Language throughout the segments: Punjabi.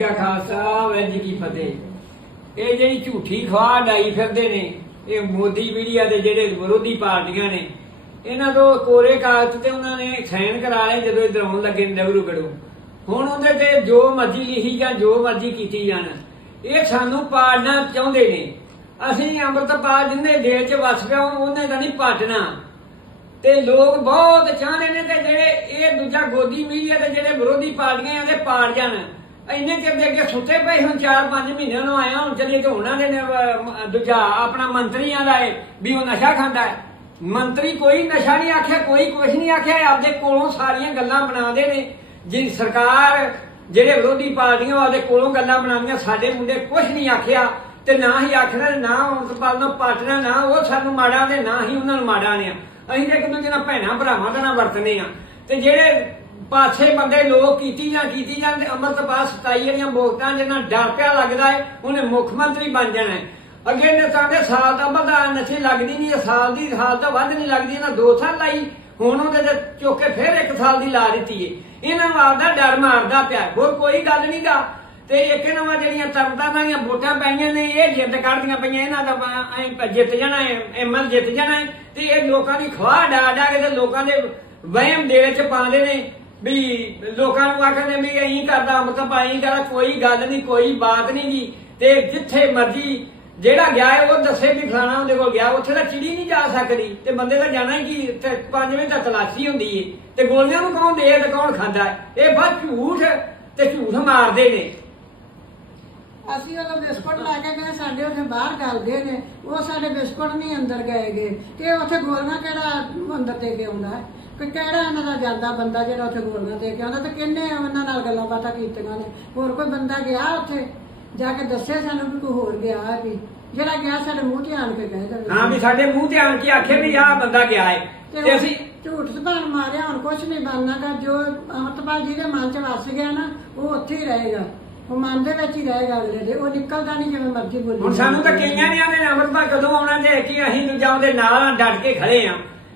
ਖਾਲਸਾ, ਵਾਹਿਗੁਰੂ ਕੀ ਫਤਿਹ। ਇਹ ਜਿਹੜੀ ਝੂਠੀ ਖਵਾਹ ਡਾਈ ਫਿਰਦੇ ਨੇ, ਇਹ ਮੋਦੀ ਮੀਡੀਆ ਦੇ ਜਿਹੜੇ ਵਿਰੋਧੀ ਪਾਰਟੀਆਂ ਨੇ, ਇਹਨਾਂ ਤੋਂ ਕੋਰੇ ਕਾਗਜ਼ ਤੇ ਉਹਨਾਂ ਨੇ ਸਾਈਨ ਕਰਾ ਲਏ ਜਦੋਂ ਇਹ ਆਉਣ ਲੱਗੇ ਨਵਰੂ ਗੜੂ। ਹੁਣ ਉਹਦੇ ਤੇ ਜੋ ਮਰਜ਼ੀ ਲਿਖੀ ਜਾਂ ਜੋ ਮਰਜ਼ੀ ਕੀਤੀ ਜਾਣ, ਇਹ ਸਾਨੂੰ ਪਾੜਨਾ ਚਾਹੁੰਦੇ ਨੇ। ਅਸੀਂ ਅੰਮ੍ਰਿਤਪਾਲ ਜਿੰਨੇ ਦੇਸ਼ 'ਚ ਵਸ ਪਿਆ, ਉਹਨੇ ਤਾਂ ਨਹੀਂ ਪਾਟਣਾ। ਤੇ ਲੋਕ ਬਹੁਤ ਚਾਹੁੰਦੇ ਨੇ ਤੇ ਜਿਹੜੇ ਇਹ ਦੂਜਾ ਗੋਦੀ ਮੀਡੀਆ ਦੇ ਜਿਹੜੇ ਵਿਰੋਧੀ ਪਾਰਟੀਆਂ ਇਹਦੇ ਪਾੜ ਜਾਣ। ਇੰਨੇ ਚਿਰ ਦੇ ਅੱਗੇ ਸੁੱਤੇ ਪਏ ਹੁਣ 4-5 ਮਹੀਨਿਆਂ ਨੂੰ ਆਇਆ ਹੁਣ ਚੱਲੇ ਤੇ ਉਹਨਾਂ ਦੇ ਨੇ, ਅਹ, ਦੂਜਾ ਆਪਣਾ ਮੰਤਰੀਆਂ ਦਾ ਏ ਵੀ ਉਹ ਨਸ਼ਾ ਖਾਂਦਾ ਹੈ। ਮੰਤਰੀ ਕੋਈ ਨਸ਼ਾ ਨਹੀਂ ਆਖਿਆ ਕੋਈ ਕੁਝ ਨਹੀਂ ਆਖਿਆ ਇਹ ਆਪਦੇ ਕੋਲੋਂ ਸਾਰੀਆਂ ਗੱਲਾਂ ਬਣਾਉਂਦੇ ਨੇ। ਜੀ ਸਰਕਾਰ ਜਿਹੜੇ ਵਿਰੋਧੀ ਪਾਰਟੀਆਂ ਉਹ ਆਪਦੇ ਕੋਲੋਂ ਗੱਲਾਂ ਬਣਾਉਂਦੀਆਂ ਸਾਡੇ ਮੁੰਡੇ ਕੁਝ ਨਹੀਂ ਆਖਿਆ ਤੇ ਨਾ ਹੀ ਆਖਣਾ ਨਾ ਅੰਮ੍ਰਿਤਪਾਲ ਨੂੰ ਪਾਟਣਾ ਨਾ ਉਹ ਸਾਨੂੰ ਮਾੜਾ ਤੇ ਨਾ ਹੀ ਉਹਨਾਂ ਨੂੰ ਮਾੜਾ ਨੇ ਅਸੀਂ ਤਾਂ ਇੱਕ ਦੂਜੇ ਨਾਲ ਭੈਣਾਂ ਭਰਾਵਾਂ ਦਾ ਨਾਲ ਵਰਤਨੇ ਆ। ਤੇ ਜਿਹੜੇ ਪਾਸੇ ਬੰਦੇ ਲੋਕ ਕੀਤੀ ਜਾਂ ਕੀਤੀ ਜਾਂਦੇ ਅੰਮ੍ਰਿਤਪਾਲ 27 ਜਿਹੜੀਆਂ ਵੋਟਾਂ ਜਿਹਨਾਂ ਡਰ ਪਿਆ ਲੱਗਦਾ ਹੈ, ਉਹਨੇ ਮੁੱਖ ਮੰਤਰੀ ਬਣ ਜਾਣਾ ਹੈ। ਅੱਗੇ ਨੇਤਾ ਦੇ ਸਾਲ ਦਾ ਬੰਦਾ ਨਸ਼ੇ ਲੱਗਦੀ ਨਹੀਂ ਸਾਲ ਦੀ ਸਾਲ ਤੋਂ ਵੱਧ ਨਹੀਂ ਲੱਗਦੀ, ਇਹਨਾਂ 2 ਸਾਲ ਲਾਈ, ਹੁਣ ਉਹਦੇ ਤੇ ਚੁੱਕ ਕੇ ਫਿਰ ਇੱਕ ਸਾਲ ਦੀ ਲਾ ਦਿੱਤੀ ਏ ਇਹਨਾਂ ਨੂੰ ਆਪਦਾ ਡਰ ਮਾਰਦਾ ਪਿਆ ਹੋਰ ਕੋਈ ਗੱਲ ਨਹੀਂ ਗਾ। ਤੇ ਇੱਕ ਨਵਾਂ ਜਿਹੜੀਆਂ ਤਰਨਤਾਰਨ ਦੀਆਂ ਵੋਟਾਂ ਪਾਈਆਂ ਨੇ, ਇਹ ਜਿੱਤ ਕੱਢਦੀਆਂ ਪਈਆਂ, ਇਹਨਾਂ ਦਾ ਐ ਜਿੱਤ ਜਾਣਾ ਹੈ ਐਮਐਲ ਜਿੱਤ ਜਾਣਾ ਤੇ ਇਹ ਲੋਕਾਂ ਦੀ ਖਵਾਹ ਡਾ ਡਾ ਕੇ ਤੇ ਲੋਕਾਂ ਦੇ ਵਹਿਮ ਦੇ ਵਿੱਚ ਪਾਉਂਦੇ ਨੇ। ਵੀ ਲੋਕਾਂ ਨੂੰ ਆਖਦੇ ਵੀ ਐਂ ਕਰਦਾ, ਮਤਲਬ ਐਂ ਕਰਦਾ ਕੋਈ ਗੱਲ ਨਹੀਂ, ਕੋਈ ਬਾਤ ਨਹੀਂ ਜੀ ਤੇ ਜਿੱਥੇ ਮਰਜ਼ੀ ਜਿਹੜਾ ਗਿਆ ਹੈ, ਉਹ ਦੱਸੇ ਵੀ ਫਲਾਣਾ ਉਹਦੇ ਕੋਲ ਗਿਆ। ਉੱਥੇ ਤਾਂ ਚਿੜੀ ਨਹੀਂ ਜਾ ਸਕਦੀ। ਤੇ ਬੰਦੇ ਦਾ ਜਾਣਾ ਹੀ ਕੀ? ਤੇ 5 ਵਜੇ ਤੱਕ ਤਲਾਸ਼ੀ ਹੁੰਦੀ ਏ। ਤੇ ਗੋਲੀਆਂ ਨੂੰ ਕੌਣ ਦੇ ਤੇ ਕੌਣ ਖਾਂਦਾ ਇਹ ਬਸ ਝੂਠ ਤੇ ਝੂਠ ਮਾਰਦੇ ਨੇ। ਅਸੀਂ ਉਹ ਬਿਸਕੁਟ ਲੈ ਕੇ ਗਏ, ਸਾਡੇ ਉੱਥੇ ਬਾਹਰ ਗਲਦੇ ਨੇ। ਉਹ ਸਾਡੇ ਬਿਸਕੁਟ ਨਹੀਂ ਅੰਦਰ ਗਏਗੇ ਕਿ ਉੱਥੇ ਗੋਲੀਆਂ ਕਿਹੜਾ ਅੰਦਰ ਦੇ ਕੇ ਆਉਂਦਾ ਕਿ ਕਿਹੜਾ ਇਹਨਾਂ ਦਾ ਜਾਂਦਾ ਬੰਦਾ ਜਿਹੜਾ ਉੱਥੇ ਗੋਲੀਆਂ ਦੇ ਕੇ ਆਉਂਦਾ ਤੇ ਕਿੰਨੇ ਉਹਨਾਂ ਨਾਲ ਗੱਲਾਂ ਬਾਤਾਂ ਕੀਤੀਆਂ ਨੇ? ਹੋਰ ਕੋਈ ਬੰਦਾ ਗਿਆ ਉੱਥੇ? ਜਾ ਕੇ ਦੱਸੇ ਸਾਨੂੰ ਵੀ ਕੋਈ ਹੋਰ ਗਿਆ ਹੈ ਵੀ? ਜਿਹੜਾ ਗਿਆ ਸਾਡੇ ਮੂੰਹ ਤੇ ਆਣ ਕੇ ਕਹਿ ਦੇਵੇ ਹਾਂ ਵੀ ਸਾਡੇ ਮੂੰਹ ਤੇ ਆਣ ਕੇ ਆਖੇ ਵੀ ਆਹ ਬੰਦਾ ਗਿਆ ਹੈ। ਤੇ ਅਸੀਂ ਝੂਠ ਜ਼ਬਾਨ ਮਾਰਿਆ ਹੁਣ ਕੁਝ ਨਹੀਂ ਬਣਨਾਗਾ ਜੋ ਅਮਰਤਪਾਲ ਜੀ ਦੇ ਮਨ 'ਚ ਵਸ ਗਿਆ ਨਾ ਉਹ ਉੱਥੇ ਹੀ ਰਹੇਗਾ। ਉਹ ਮਨ ਦੇ ਵਿੱਚ ਹੀ ਰਹੇਗਾ ਅਗਲੇ ਦੇ। ਉਹ ਨਿਕਲਦਾ ਨਹੀਂ ਜਿਵੇਂ ਮਰਜ਼ੀ ਬੋਲੀ ਹੁਣ ਸਾਨੂੰ ਤਾਂ ਕਈਆਂ ਨੇ ਆਨੇ ਅਮਰਪਾਲ ਕਦੋਂ ਆਉਣਾ ਤੇ ਕਿ ਅਸੀਂ ਦੂਜਾ ਉਹਦੇ ਨਾਲ ਡਟ ਕੇ ਖੜੇ ਆ।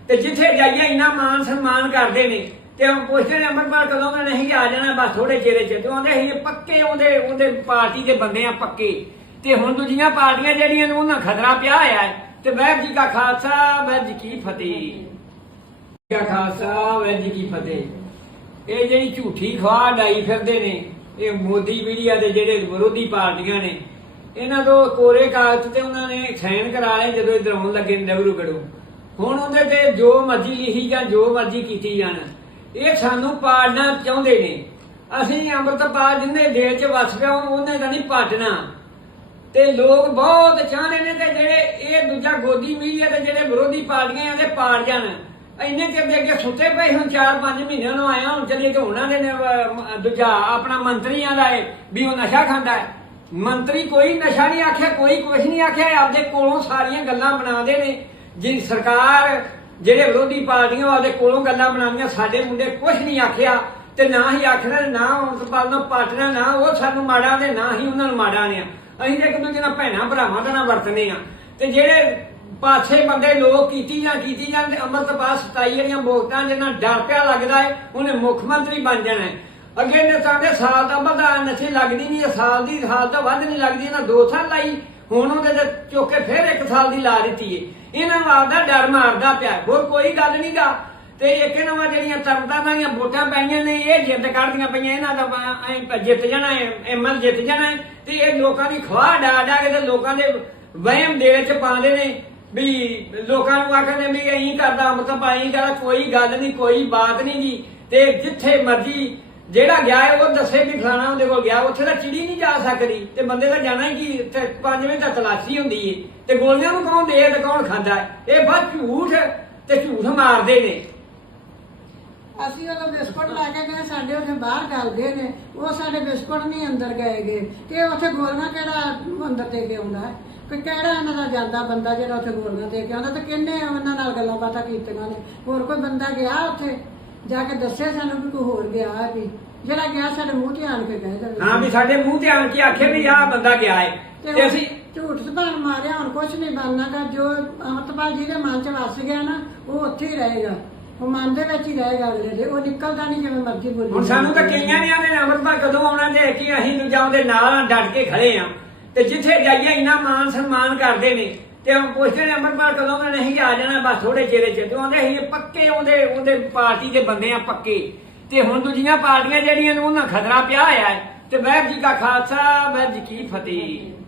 ਤੇ ਜਿੱਥੇ ਜਾਈਏ ਇੰਨਾ ਮਾਨ ਸਨਮਾਨ ਕਰਦੇ ਨੇ। ਤੇ ਉਹ ਪੁੱਛਦੇ ਨੇ, ਅਮਰਪਾਲ, ਕਦੋਂ ਆਉਣਾ ਨਹੀਂ ਆ ਜਾਣਾ? ਬਸ ਥੋੜੇ ਚਿਹਰੇ ਚ। ਤੇ ਆਉਂਦੇ ਅਸੀਂ ਪੱਕੇ ਉਹਦੇ ਉਹਦੇ ਪਾਰਟੀ ਦੇ ਬੰਦੇ ਆ ਪੱਕੇ। ਤੇ ਹੁਣ ਦੂਜੀਆਂ ਪਾਰਟੀਆਂ ਜਿਹੜੀਆਂ ਨੇ, ਉਹਨਾਂ ਖਤਰਾ ਪਿਆ ਹੋਇਆ ਹੈ। ਤੇ ਵਾਹਿਗੁਰੂ ਜੀ ਕਾ ਖਾਲਸਾ ਵਾਹਿਗੁਰੂ ਜੀ ਕੀ ਫਤਿਹ। ਕਾ ਖਾਲਸਾ ਵਾਹਿਗੁਰੂ ਜੀ ਕੀ ਫਤਿਹ। ਇਹ ਜਿਹੜੀ ਝੂਠੀ ਖਵਾਹ ਡਾਈ ਫਿਰਦੇ ਨੇ, ਇਹ ਮੋਦੀ ਮੀਡੀਆ ਦੇ ਜਿਹੜੇ ਵਿਰੋਧੀ ਪਾਰਟੀਆਂ ਨੇ, ਇਹਨਾਂ ਤੋਂ ਕੋਰੇ ਕਾਗਜ਼ ਤੇ ਉਹਨਾਂ ਨੇ ਸਾਈਨ ਕਰਾ ਲਏ ਜਦੋਂ ਇਹ ਆਉਣ ਲੱਗੇ ਨਵਰੂ ਗੜੂ। ਹੁਣ ਉਹਦੇ ਤੇ ਜੋ ਮਰਜ਼ੀ ਲਿਖੀ ਜਾਂ ਜੋ ਮਰਜ਼ੀ ਕੀਤੀ ਜਾਣ, ਇਹ ਸਾਨੂੰ ਪਾੜਨਾ ਚਾਹੁੰਦੇ ਨੇ। ਅਸੀਂ ਅੰਮ੍ਰਿਤਪਾਲ ਜਿੰਨੇ ਦੇਸ਼ 'ਚ ਵਸ ਪਿਆ ਉਹਨੇ ਤਾਂ ਨਹੀਂ ਪਾਟਣਾ। ਤੇ ਲੋਕ ਬਹੁਤ ਚਾਹੁੰਦੇ ਨੇ ਤੇ ਜਿਹੜੇ ਇਹ ਦੂਜਾ ਗੋਦੀ ਮੀਡੀਆ ਦੇ ਜਿਹੜੇ ਵਿਰੋਧੀ ਪਾਰਟੀਆਂ ਇਹਦੇ ਪਾੜ ਜਾਣ। ਇੰਨੇ ਚਿਰ ਦੇ ਅੱਗੇ ਸੁੱਤੇ ਪਏ ਹੁਣ 4-5 ਮਹੀਨਿਆਂ ਨੂੰ ਆਇਆ, ਹੁਣ ਚੱਲੇ ਤੇ ਉਹਨਾਂ ਦੇ ਦੂਜਾ ਆਪਣਾ ਮੰਤਰੀਆਂ ਦਾ ਏ ਵੀ ਉਹ ਨਸ਼ਾ ਖਾਂਦਾ ਹੈ। ਮੰਤਰੀ ਕੋਈ ਨਸ਼ਾ ਨਹੀਂ ਆਖਿਆ, ਕੋਈ ਕੁਝ ਨਹੀਂ ਆਖਿਆ ਆਪਦੇ ਕੋਲੋਂ ਸਾਰੀਆਂ ਗੱਲਾਂ ਬਣਾਉਂਦੇ ਨੇ। ਜੀ ਸਰਕਾਰ ਜਿਹੜੇ ਵਿਰੋਧੀ ਪਾਰਟੀਆਂ ਉਹ ਕੋਲੋਂ ਗੱਲਾਂ ਬਣਾਉਂਦੀਆਂ, ਸਾਡੇ ਮੁੰਡੇ ਕੁਝ ਨਹੀਂ ਆਖਿਆ ਤੇ ਨਾ ਹੀ ਆਖਣਾ ਨਾ ਅੰਮ੍ਰਿਤਪਾਲ ਨੂੰ ਪਾਟਣਾ, ਨਾ ਉਹ ਸਾਨੂੰ ਮਾੜਾ ਦੇ ਨਾ ਹੀ ਉਹਨਾਂ ਨੂੰ ਮਾੜਾ ਨੇ ਅਸੀਂ ਤਾਂ ਇੱਕ ਦੂਜੇ ਨਾਲ ਭੈਣਾਂ ਭਰਾਵਾਂ ਦਾ ਨਾਲ ਵਰਤਨੇ ਆ ਤੇ ਜਿਹੜੇ ਪਾਛੇ ਬੰਦੇ ਲੋਕ ਕੀਤੀ ਜਾਂ ਕੀਤੀ ਜਾਂਦੇ ਅੰਮ੍ਰਿਤਪਾਲ 27 ਜਿਹੜੀਆਂ ਵੋਟਾਂ ਜਿਹਨਾਂ ਡਰ ਪਿਆ ਲੱਗਦਾ ਹੈ, ਉਹਨੇ ਮੁੱਖ ਮੰਤਰੀ ਬਣ ਜਾਣਾ ਹੈ। ਅੱਗੇ ਨੇਤਾ ਦੇ ਸਾਲ ਦਾ ਬੰਦਾ ਨਸ਼ੇ ਲੱਗਦੀ ਨਹੀਂ, ਸਾਲ ਦੀ, ਸਾਲ ਤੋਂ ਵੱਧ ਨਹੀਂ ਲੱਗਦੀ, ਇਹਨਾਂ 2 ਸਾਲ ਲਾਈ। ਹੁਣ ਉਹਦੇ ਤੇ ਚੁੱਕ ਕੇ ਫਿਰ 1 ਸਾਲ ਦੀ ਲਾ ਦਿੱਤੀ ਏ। ਇਹਨਾਂ ਨੂੰ ਆਪਦਾ ਡਰ ਮਾਰਦਾ ਪਿਆ। ਹੋਰ ਕੋਈ ਗੱਲ ਨਹੀਂ ਤੇ ਇੱਕ ਨਵਾਂ ਜਿਹੜੀਆਂ ਤਰਨਤਾਰਨ ਦੀਆਂ ਵੋਟਾਂ ਪਈਆਂ ਨੇ, ਇਹ ਜਿੱਤ ਕੱਢਦੀਆਂ ਪਈਆਂ। ਇਹਨਾਂ ਦਾ ਐ ਜਿੱਤ ਜਾਣਾ ਹੈ ਐਮਐਲ ਜਿੱਤ ਜਾਣਾ ਤੇ ਇਹ ਲੋਕਾਂ ਦੀ ਖਵਾਹ ਡਾ ਡਾ ਕੇ ਤੇ ਲੋਕਾਂ ਦੇ ਵਹਿਮ ਦੇ ਵਿੱਚ ਪਾਉਂਦੇ ਨੇ ਵੀ ਲੋਕਾਂ ਨੂੰ ਆਖਦੇ ਵੀ ਐਂ ਕਰਦਾ ਮਤਲਬ ਐਂ ਕਰਦਾ ਕੋਈ ਗੱਲ ਨਹੀਂ ਕੋਈ ਬਾਤ ਨਹੀਂ ਜੀ ਤੇ ਜਿੱਥੇ ਮਰਜ਼ੀ ਜਿਹੜਾ ਗਿਆ ਹੈ, ਉਹ ਦੱਸੇ ਵੀ ਫਲਾਣਾ ਉਹਦੇ ਕੋਲ ਗਿਆ। ਉੱਥੇ ਤਾਂ ਚਿੜੀ ਨਹੀਂ ਜਾ ਸਕਦੀ। ਤੇ ਬੰਦੇ ਦਾ ਜਾਣਾ ਹੀ ਕੀ? ਤੇ 5 ਵਜੇ ਤਲਾਸ਼ੀ ਹੁੰਦੀ ਏ। ਤੇ ਗੋਲੀਆਂ ਨੂੰ ਕੌਣ ਦੇ ਤੇ ਕੌਣ ਖਾਂਦਾ ਇਹ ਬਸ ਝੂਠ ਤੇ ਝੂਠ ਮਾਰਦੇ ਨੇ। ਅਸੀਂ ਉਹ ਬਿਸਕੁਟ ਲੈ ਕੇ ਗਏ ਸਾਡੇ ਉੱਥੇ ਬਾਹਰ ਗਲਦੇ ਨੇ। ਉਹ ਸਾਡੇ ਬਿਸਕੁਟ ਨਹੀਂ ਅੰਦਰ ਗਏ ਗਏ ਕਿ ਉੱਥੇ ਗੋਲੀਆਂ ਕਿਹੜਾ ਅੰਦਰ ਦੇ ਕੇ ਆਉਂਦਾ? ਹੈ? ਕਿ ਕਿਹੜਾ ਇਹਨਾਂ ਦਾ ਜਾਂਦਾ ਬੰਦਾ ਜਿਹੜਾ ਉੱਥੇ ਗੋਲੀਆਂ ਦੇ ਕੇ ਆਉਂਦਾ? ਤੇ ਕਿੰਨੇ ਉਹਨਾਂ ਨਾਲ ਗੱਲਾਂ ਬਾਤਾਂ ਕੀਤੀਆਂ ਨੇ? ਹੋਰ ਕੋਈ ਬੰਦਾ ਗਿਆ ਉੱਥੇ? ਜਾ ਕੇ ਦੱਸੇ ਸਾਨੂੰ ਵੀ ਕੋਈ ਹੋਰ ਗਿਆ ਵੀ ਜਿਹੜਾ ਗਿਆ ਸਾਡੇ ਮੂੰਹ ਤੇ ਆਣ ਕੇ ਕਹਿ ਦੇਵੇ। ਹਾਂ ਵੀ ਸਾਡੇ ਮੂੰਹ ਤੇ ਆਣ ਕੇ ਆਖੇ ਵੀ ਆਹ ਬੰਦਾ ਗਿਆ ਹੈ ਤੇ ਅਸੀਂ ਝੂਠ ਜ਼ਬਾਨ ਮਾਰਿਆ ਹੁਣ ਕੁਝ ਨਹੀਂ ਬਣਨਾਗਾ ਜੋ ਅਮਰਤਪਾਲ ਜੀ ਦੇ ਮਨ 'ਚ ਵਸ ਗਿਆ ਨਾ ਉਹ ਉੱਥੇ ਹੀ ਰਹੇਗਾ। ਉਹ ਮਨ ਦੇ ਵਿੱਚ ਹੀ ਰਹੇਗਾ ਅਗਲੇ ਦੇ ਉਹ ਨਿਕਲਦਾ ਨਹੀਂ ਜਿਵੇਂ ਮਰਜ਼ੀ ਬੋਲੀ ਹੁਣ ਸਾਨੂੰ ਤਾਂ ਕਈਆਂ ਨੇ ਆਂਦੇ ਨੇ ਅੰਮ੍ਰਿਤਪਾਲ ਕਦੋਂ ਆਉਣਾ ਤੇ ਕਿ ਅਸੀਂ ਦੂਜਾ ਉਹਦੇ ਨਾਲ ਡਟ ਕੇ ਖੜੇ ਆ। ਤੇ ਜਿੱਥੇ ਜਾਈਏ ਇੰਨਾ ਮਾਨ ਸਨਮਾਨ ਕਰਦੇ ਨੇ। ਤੇ ਉਹ ਪੁੱਛਦੇ ਨੇ ਅੰਮ੍ਰਿਤਪਾਲ ਕਦੋਂ ਆਉਣਾ ਨਹੀਂ ਆ ਜਾਣਾ? ਬਸ ਥੋੜੇ ਚਿਹਰੇ ਚ। ਤੇ ਆਉਂਦੇ ਅਸੀਂ ਪੱਕੇ ਉਹਦੇ ਉਹਦੇ ਪਾਰਟੀ ਦੇ ਬੰਦੇ ਆ ਪੱਕੇ। ਤੇ ਹੁਣ ਦੂਜੀਆਂ ਪਾਰਟੀਆਂ ਜਿਹੜੀਆਂ ਨੇ, ਉਹਨਾਂ ਖਤਰਾ ਪਿਆ ਹੋਇਆ ਹੈ। ਤੇ ਵਾਹਿਗੁਰੂ ਜੀ ਕਾ ਖਾਲਸਾ, ਵਾਹਿਗੁਰੂ ਜੀ ਕੀ ਫਤਿਹ।